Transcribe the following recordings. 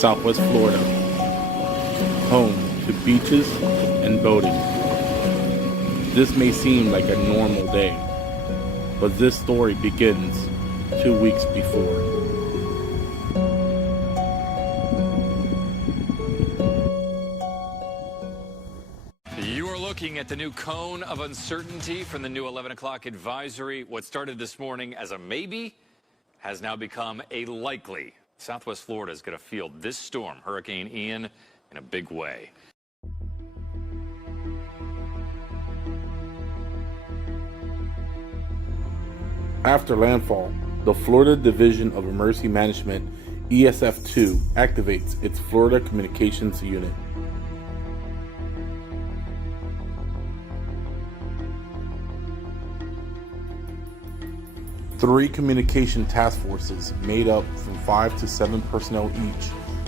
Southwest Florida, home to beaches and boating. This may seem like a normal day, but this story begins 2 weeks before. You are looking at the new cone of uncertainty from the new 11 o'clock advisory. What started this morning as a maybe has now become a likely. Southwest Florida is going to feel this storm, Hurricane Ian, in a big way. After landfall, the Florida Division of Emergency Management, ESF2, activates its Florida Communications Unit. Three communication task forces made up from 5 to 7 personnel each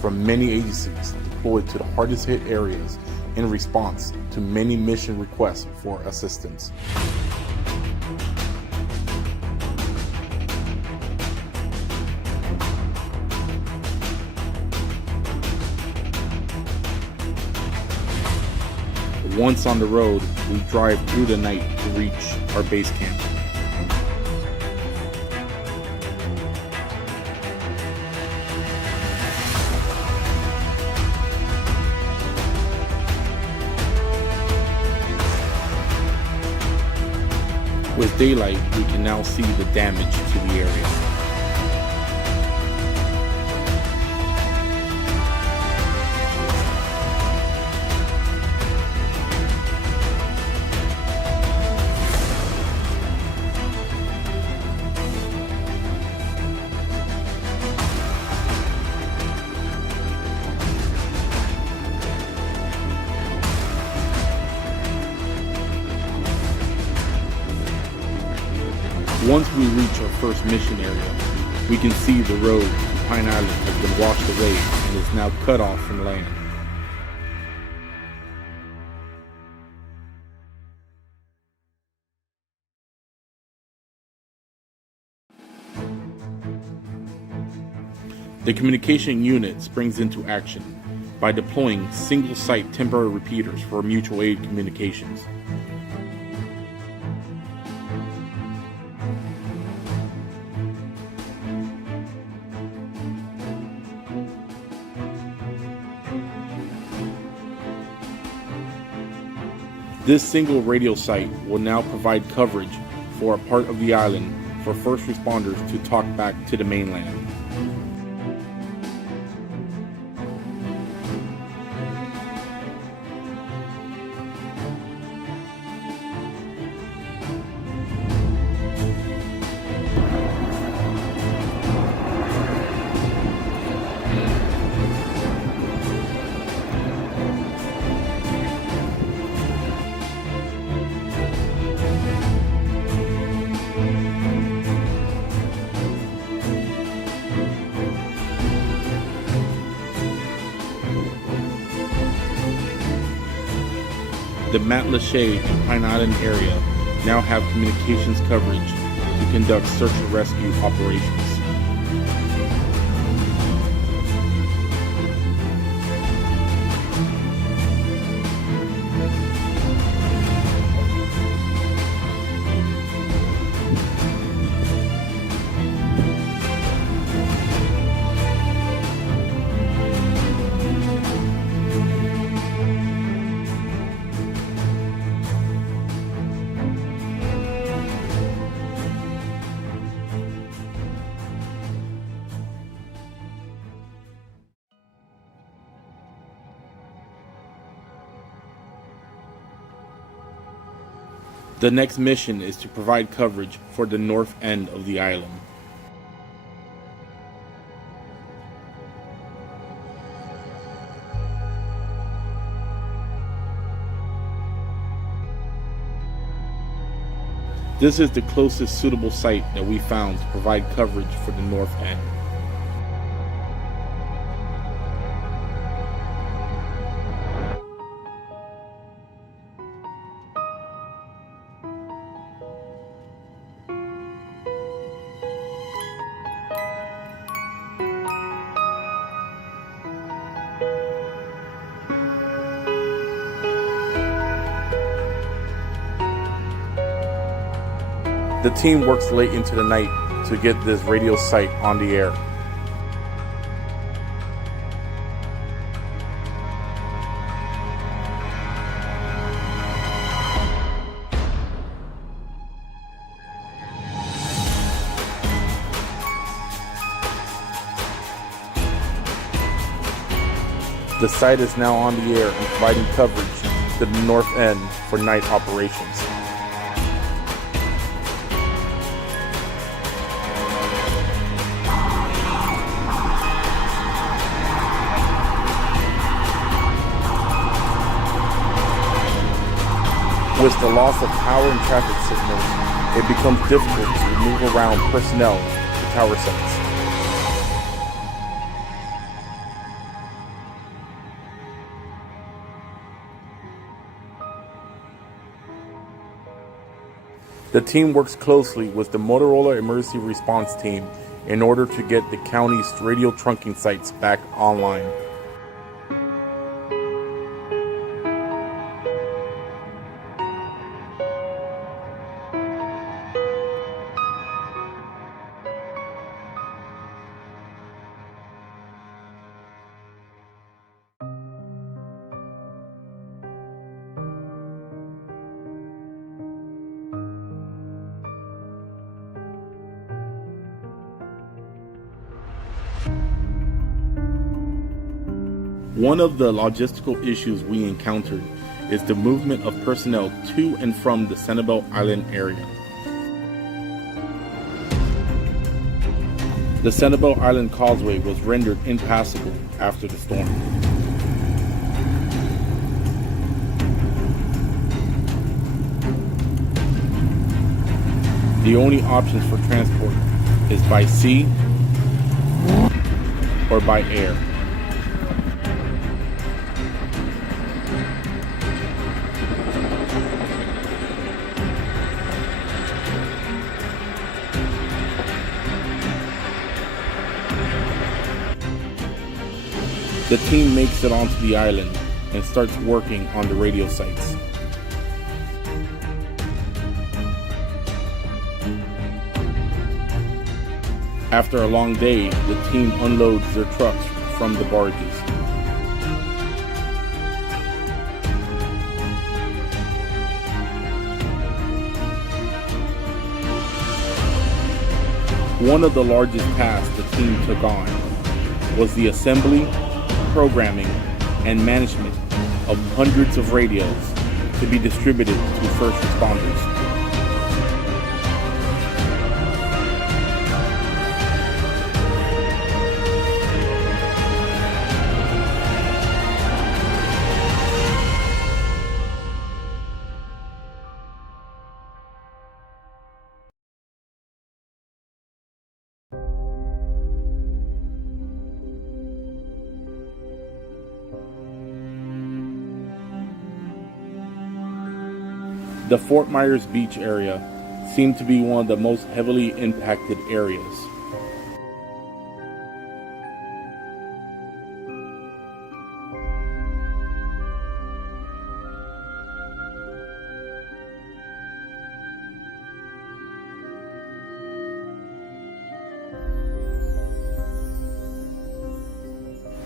from many agencies deployed to the hardest hit areas in response to many mission requests for assistance. Once on the road, we drive through the night to reach our base camp. With daylight, we can now see the damage to the area. Once we reach our first mission area, we can see the road to Pine Island has been washed away and is now cut off from land. The communication unit springs into action by deploying single-site temporary repeaters for mutual aid communications. This single radio site will now provide coverage for a part of the island for first responders to talk back to the mainland. The Matlacha and Pine Island area now have communications coverage to conduct search and rescue operations. The next mission is to provide coverage for the north end of the island. This is the closest suitable site that we found to provide coverage for the north end. The team works late into the night to get this radio site on the air. The site is now on the air and providing coverage to the north end for night operations. With the loss of power and traffic signals, it becomes difficult to move around personnel to tower sites. The team works closely with the Motorola Emergency Response Team in order to get the county's radio trunking sites back online. One of the logistical issues we encountered is the movement of personnel to and from the Sanibel Island area. The Sanibel Island Causeway was rendered impassable after the storm. The only options for transport is by sea or by air. The team makes it onto the island and starts working on the radio sites. After a long day, the team unloads their trucks from the barges. One of the largest tasks the team took on was the assembly, programming, and management of hundreds of radios to be distributed to first responders. The Fort Myers Beach area seemed to be one of the most heavily impacted areas.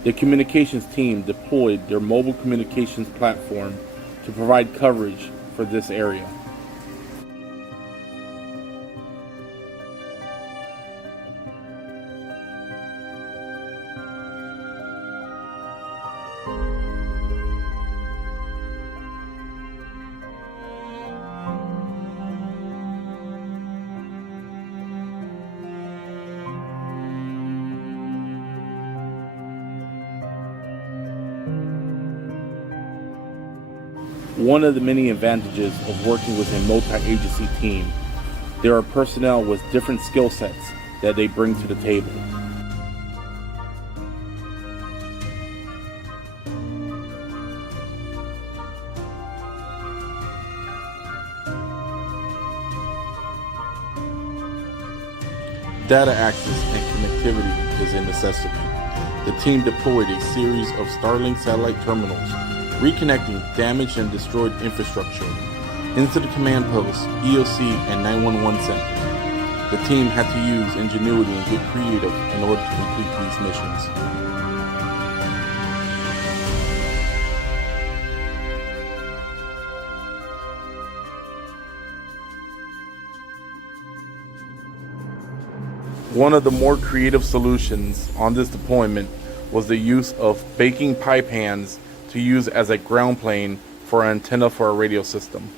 The communications team deployed their mobile communications platform to provide coverage for this area. One of the many advantages of working with a multi-agency team, there are personnel with different skill sets that they bring to the table. Data access and connectivity is a necessity. The team deployed a series of Starlink satellite terminals, reconnecting damaged and destroyed infrastructure, Incident Command Post, EOC, and 911 Center. The team had to use ingenuity and get creative in order to complete these missions. One of the more creative solutions on this deployment was the use of baking pipe hands to use as a ground plane for an antenna for a radio system.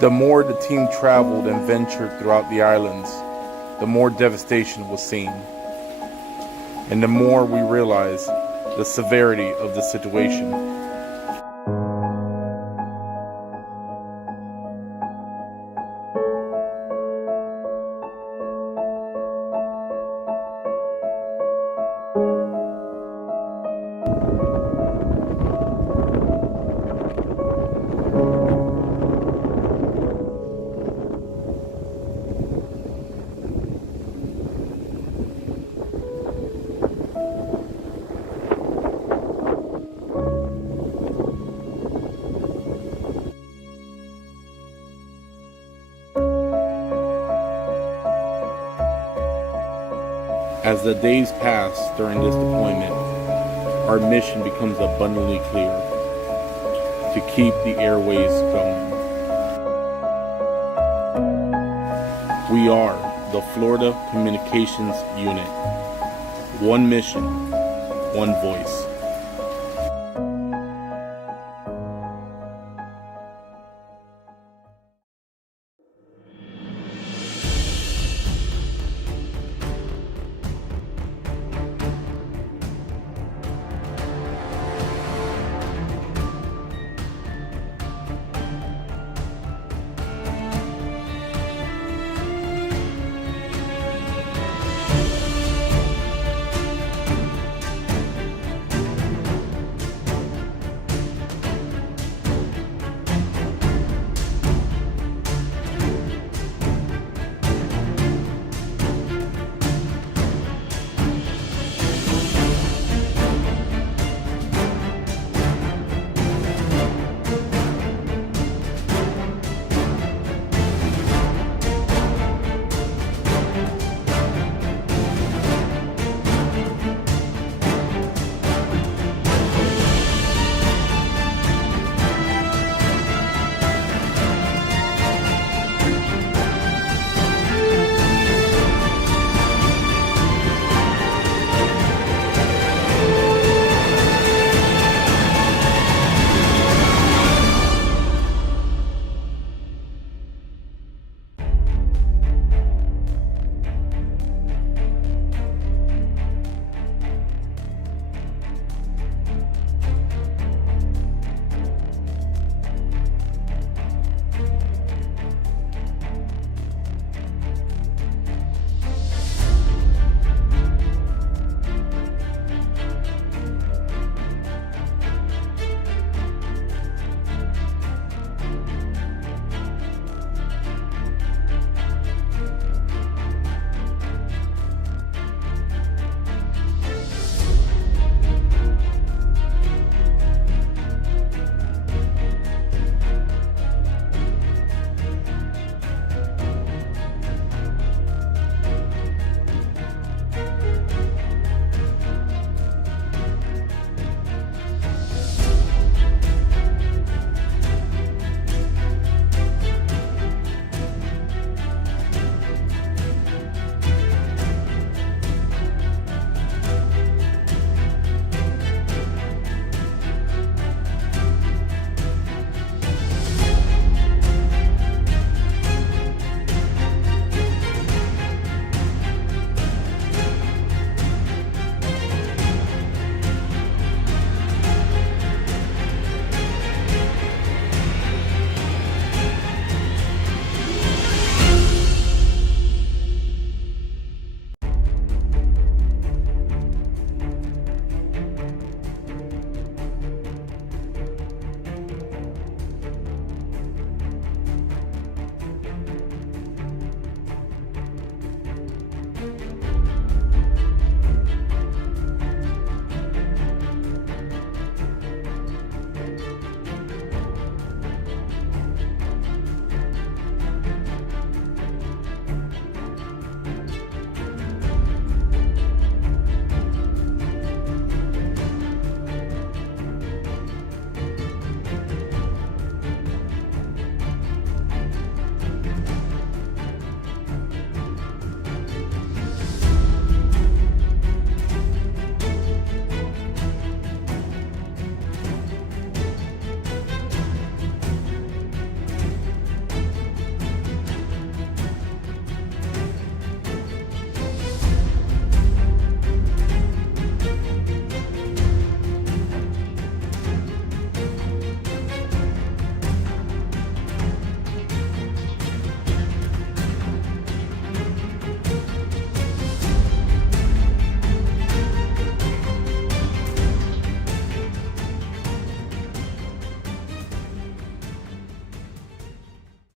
The more the team traveled and ventured throughout the islands, the more devastation was seen. And the more we realized the severity of the situation. As the days pass during this deployment, our mission becomes abundantly clear: to keep the airways going. We are the Florida Communications Unit. One mission, one voice.